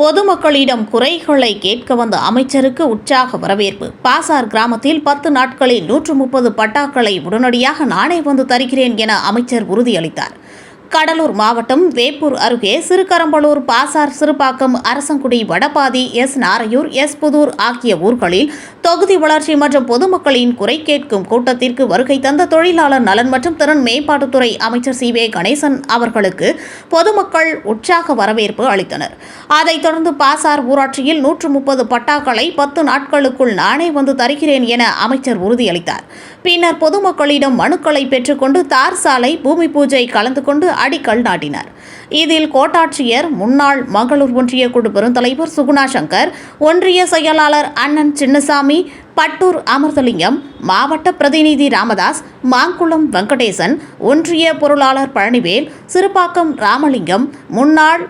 பொதுமக்களிடம் குறைகளை கேட்க வந்த அமைச்சருக்கு உற்சாக வரவேற்பு. பாசார் கிராமத்தில் 10 நாட்களில் 130 பட்டாக்களை உடனடியாக நானே வந்து தருகிறேன் என அமைச்சர் உறுதியளித்தார். கடலூர் மாவட்டம் வேப்பூர் அருகே சிறுகரம்பலூர், பாசார், சிறுபாக்கம், அரசங்குடி, வடபாதி, நாரையூர், புதூர் ஆகிய ஊர்களில் தொகுதி வளர்ச்சி மற்றும் பொதுமக்களின் குறை கேட்கும் கூட்டத்திற்கு வருகை தந்த தொழிலாளர் நலன் மற்றும் திறன் மேம்பாட்டுத்துறை அமைச்சர் சி. வே. கணேசன் அவர்களுக்கு பொதுமக்கள் உற்சாக வரவேற்பு அளித்தனர். அதைத் தொடர்ந்து பாசார் ஊராட்சியில் 130 பட்டாக்களை 10 நாட்களுக்குள் நானே வந்து தருகிறேன் என அமைச்சர் உறுதியளித்தார். பின்னர் பொதுமக்களிடம் மனுக்களை பெற்றுக்கொண்டு தார் சாலை பூமி பூஜை கலந்து கொண்டு அடிக்கல் நாட்டினார். இதில் கோட்டாட்சியர், முன்னாள் மங்களூர் ஒன்றிய குழு பெருந்தலைவர் சுகுணா சங்கர், ஒன்றிய செயலாளர் அண்ணன் சின்னசாமி, பட்டூர் அமிர்தலிங்கம், மாவட்ட பிரதிநிதி ராமதாஸ், மாங்குளம் வெங்கடேசன், ஒன்றிய பொருளாளர் பழனிவேல், சிறுபாக்கம் ராமலிங்கம், முன்னாள்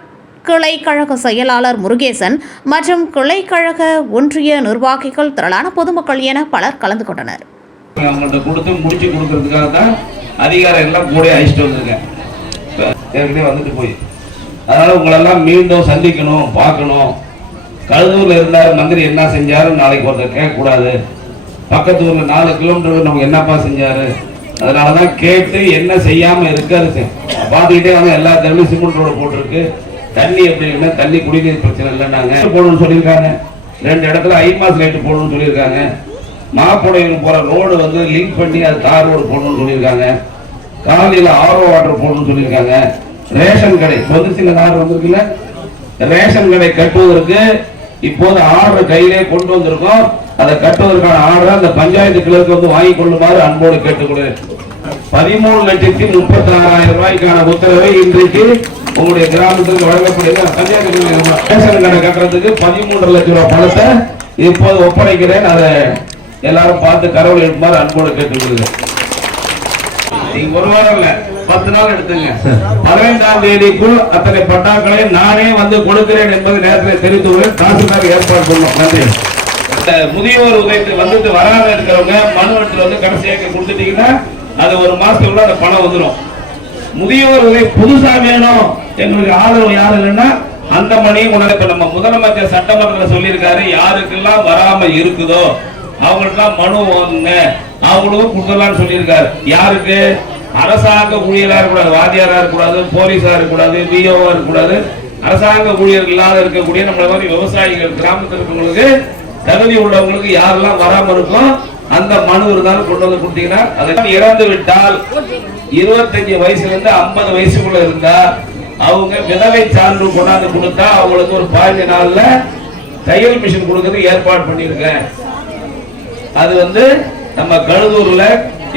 கிளைக்கழக செயலாளர் முருகேசன் மற்றும் கிளைக்கழக ஒன்றிய நிர்வாகிகள், திரளான பொதுமக்கள் என பலர் கலந்து கொண்டனர். அவங்கள்ட்ட கொடுத்து முடிச்சு கொடுக்கறதுக்காக தான் அதிகாரம் எல்லாம் கூட அழிச்சிட்டு வந்திருக்கேன். ஏற்கனவே வந்துட்டு போய் அதனால உங்களெல்லாம் மீண்டும் சந்திக்கணும், பார்க்கணும். கழுதூர்ல இருந்தார் மந்திரி என்ன செஞ்சாரு நாளைக்கு ஒருத்தர் கேட்கக்கூடாது. பக்கத்து ஊர்ல 4 கிலோமீட்டர் நமக்கு என்னப்பா செஞ்சாரு, அதனாலதான் கேட்டு என்ன செய்யாம இருக்காது பார்த்துக்கிட்டே வந்து எல்லா தெருவிலும் சிமெண்ட் ரோடு போட்டிருக்கு. தண்ணி எப்படி இல்லை, தண்ணி குடிநீர் பிரச்சனை இல்லைன்னாங்க. போடணும்னு சொல்லியிருக்காங்க. 2 இடத்துல ஐமாஸ் லைட்டு போடணும்னு சொல்லியிருக்காங்க. மாப்புடையில் போற ரோடு வந்து லிங்க் பண்ணி அது தார் ரோடு போடணும்னு சொல்லியிருக்காங்க. காலையில் ஆர்ஓ வாட்டர் போடணும்னு சொல்லியிருக்காங்க. ரேஷன் கடை பொதுசில ஆர்டர் வந்திருக்குல்ல, ரேஷன் கடை கட்டுவதற்கு இப்போது ஆர்டர் கையிலே கொண்டு வந்திருக்கோம். அதை கட்டுவதற்கான ஆர்டர் அந்த பஞ்சாயத்து கிளர்க்கு வந்து வாங்கி கொள்ளுமாறு அன்போடு கேட்டுக்கொள்கிறேன். 13,36,000 ரூபாய்க்கான உத்தரவை இன்றைக்கு உங்களுடைய கிராமத்திற்கு வழங்கப்படுகிற பஞ்சாயத்து ரேஷன் கடை கட்டுறதுக்கு 13 லட்சம் ரூபாய் பணத்தை இப்போது ஒப்படைக்கிறேன். அதை எல்லாரும் பார்த்து கரவல் எடுக்குமாறு அன்போடு கேட்டுக்கொள்கிறேன். நீங்க ஒரு வாரம் இல்ல 10 நாள் எடுத்துங்க. 15ஆம் தேதிக்குள் அத்தனை பட்டாக்களை நானே வந்து கொடுக்கிறேன் என்பது நேரத்தில் தெரிவித்துள்ளேன். தாசில்தார் ஏற்பாடு பண்ணும். நன்றி. முதியோர் உதயத்துக்கு வந்துட்டு வராம இருக்கிறவங்க மனு எடுத்து வந்து கடைசியாக கொடுத்துட்டீங்கன்னா அது 1 மாசத்துக்குள்ள அந்த பணம் வந்துடும். முதியோர் உதவி புதுசா வேணும், எங்களுக்கு ஆதரவு யாரும் இல்லைன்னா அந்த மணியும் உணர்வு. இப்ப நம்ம முதலமைச்சர் சட்டமன்றத்தில் சொல்லியிருக்காரு, யாருக்கெல்லாம் வராம இருக்குதோ அவங்களுக்கெல்லாம் மனு வாங்குங்க, அவங்களுக்கும் கொடுத்துடலாம்னு சொல்லியிருக்காரு. யாருக்கு? அரசாங்க ஊழியரா இருக்கக்கூடாது, வாத்தியாரா இருக்கக்கூடாது, போலீஸா இருக்கக்கூடாது, விஓவா இருக்கக்கூடாது. அரசாங்க ஊழியர்கள் இல்லாத இருக்கக்கூடிய நம்மள மாதிரி விவசாயிகள், கிராமத்தில் இருக்கவங்களுக்கு, தகுதி உள்ளவங்களுக்கு யாரெல்லாம் வராம இருக்கும் அந்த மனு இருந்தாலும் கொண்டு வந்து கொடுத்தீங்கன்னா, அதை இறந்து விட்டால் 25 வயசுல இருந்து 50 வயசுக்குள்ள இருந்தா அவங்க விதவை சான்று கொண்டாந்து கொடுத்தா அவங்களுக்கு ஒரு 15 நாள்ல தையல் மிஷின் கொடுக்கறது ஏற்பாடு பண்ணிருக்கேன். அது வந்து நம்ம கழுதூர்ல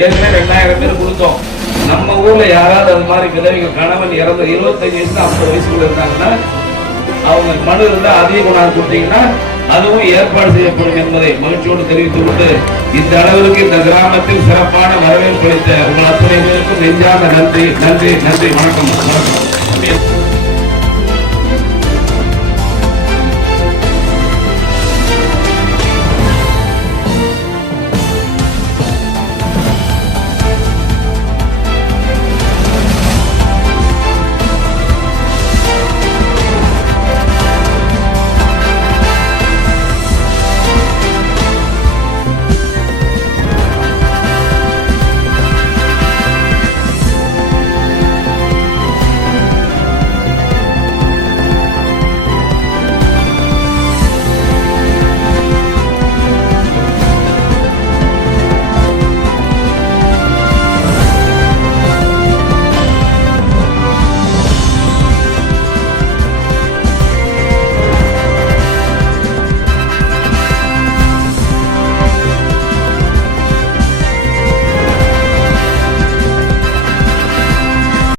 ஏற்கனவே 2000 பேர் கொடுத்தோம். நம்ம ஊர்ல யாராவது அது மாதிரி விதவைகள் கணவன் இறந்த 25 வயசுல 50 வயசுக்குள்ள இருந்தாங்கன்னா அவங்க மனு இருந்தா அதையும் கொண்டாந்து கொடுத்தீங்கன்னா அதுவும் ஏற்பாடு செய்யப்படும் என்பதை மகிழ்ச்சியோடு தெரிவித்துக் கொண்டு இந்த அளவிற்கு இந்த கிராமத்தில் சிறப்பான வரவேற்பு அளித்த உங்கள் அத்துணை பேருக்கும் நெஞ்சார்ந்த நன்றி. வணக்கம்.